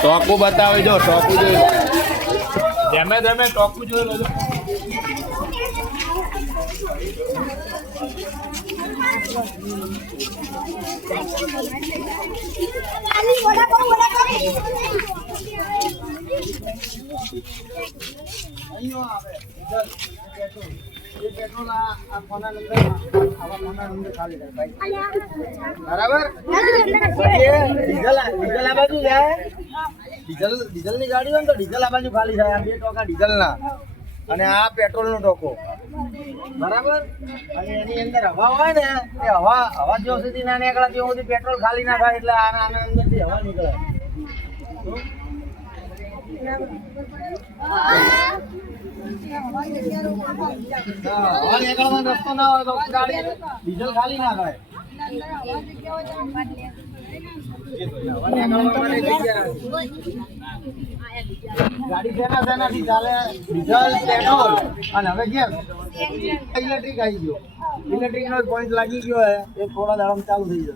ટોકું બતાવે જો ટોકું જોઈ ધેમે ધેમે ટોકું જોઈ લો ડીઝલ ની ગાડી હોય ને તો ડીઝલ આ બાજુ ખાલી થાય. 2 ટોકા ડીઝલ ના અને આ પેટ્રોલ નો ટોકો બરાબર. અને એની અંદર હવા હોય ને એ હવા જો સુધી ના નીકળે ત્યાં સુધી પેટ્રોલ ખાલી ના થાય. એટલે આના અંદર થી હવા નીકળે. હવા નીકળવાનો રસ્તો ના હોય તો ગાડી ડીઝલ ખાલી ના થાય. ગાડી શેનાથી ચાલે? ડીઝલ, પેટ્રોલ અને હવે ગેસ. ઇલેક્ટ્રિક આવી ગયો. ઇલેક્ટ્રિક નો પોઈન્ટ લાગી ગયો હે એ થોડા દાડામાં ચાલુ થઈ જશે.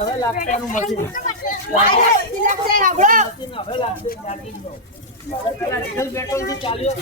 હવે લાગતાનું મશીન ડીઝલ પેટ્રોલ થી ચાલ્યો.